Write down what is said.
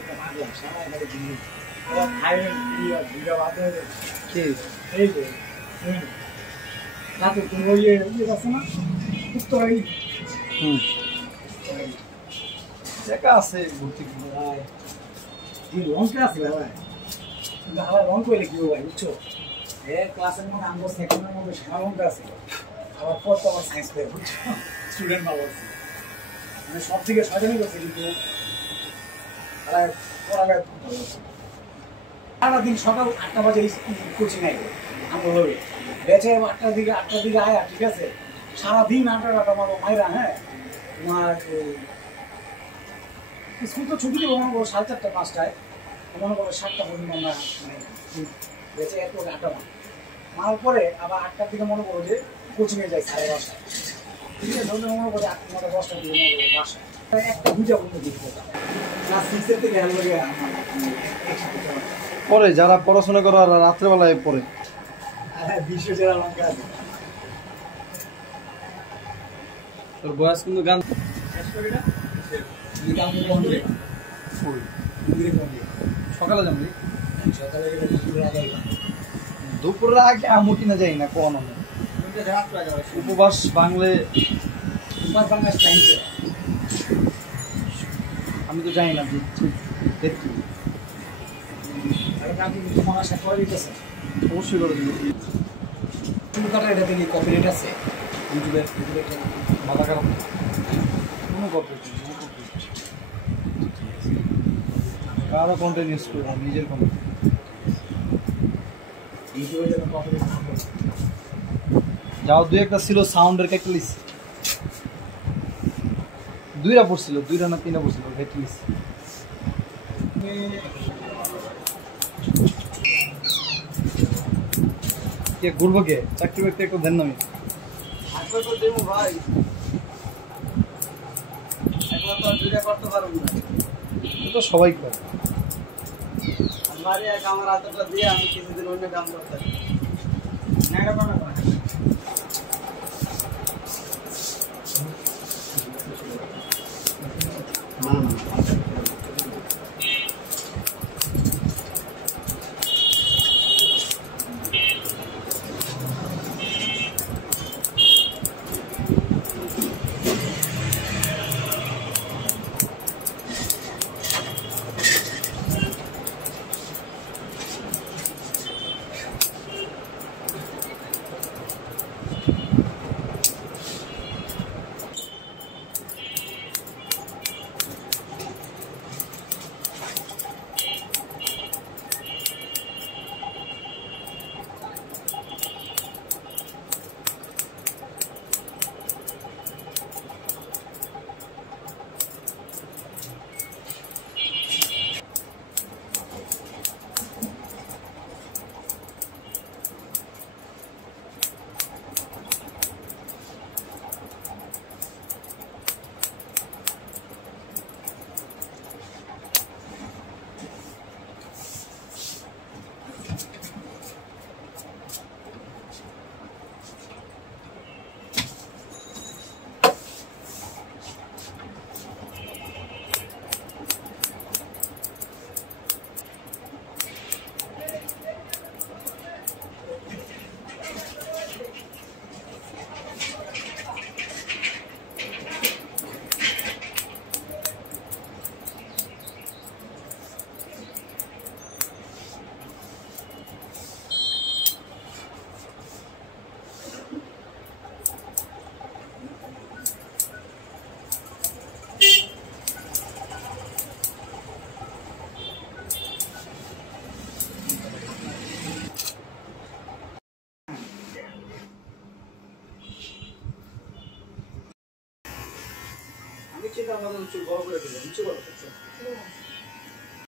একটা ভাগলাম সারা এখানে দিল্লি আবার থাইল্যান্ড ইন্ডিয়া দুইটা বাদ হয়ে গেছে এই যে রাতে তুমি ওই ইয়ে আছে না উত্তরাই দেখা আছে ভর্তি এই লঞ্চটা আছে ভাই কিন্তু আমার লঞ্চ করলে কি ভাই বুঝছো ক্লাসের মধ্যে আমার সেকেন্ডের মধ্যে সাধারণটা আছে আবার পর তো আমার সায়েন্স পেয়ে বুঝছো স্টুডেন্ট ভালো আছে মানে সব থেকে সাজানি করছে কিন্তু সারাদিন সকাল ৮টা বাজে কোচিং আই আমরা হবে বেঁচে 8টার দিকে আয়া ঠিক আছে সারাদিন ৮টা মারো মাইরা হ্যাঁ তোমার স্কুল তো ছুটি দেবো মনে করো 4:30 5টায় মনে করো 7টা পর্যন্ত আমরা মানে বেঁচে এত 8টা মারার পরে আবার 8টার দিকে মনে করো যে কোচিংয়ে যাই 5:30টায় ঠিক আছে ধরলে মনে করো 8টা 10টার দিকে মনে করো বাসায় একটা দুইটা বন্ধু দিতে ক্লাস 6 থেকে পরে যারা পড়াশোনা করে রাত্রেবেলায় পড়ে বিশ্ব যারা লঙ্কা তোর বয়স কিন্তু গান সকালে যাবি সকালে দুপুরের আগে আমু কিনা যাই না কোন উপবাস বাংলে আমি তো জানি না দেখি অবশ্যই করে দিবি এটা থেকে কপিরাইট আছে ইউটিউবের মাথা খারাপ কোনো কপিরাইট কারো কন্টেন্ট ইউজ করবো নিজের কন্টেন্ট ইউটিউবে যেন কপিরাইট যাও দুই একটা ছিল সাউন্ডের ক্যাটালিস দুইটা পড়ছিল দুইটা না তিনটা পড়ছিল ক্যাটালিস কে ঘুরবো কে চাকরি বাকরি একটু দেন না আমি ভাই একলা তো দুইটা করতে পারবো না তো সবাই করে আমারে এক আমার হাতটা দিয়ে আমি কিছুদিন অন্য কাম করতে না এটা বানা আমি চিন্তা ভাবনা চুল বড় করে দিলাম নিচে বড় করছো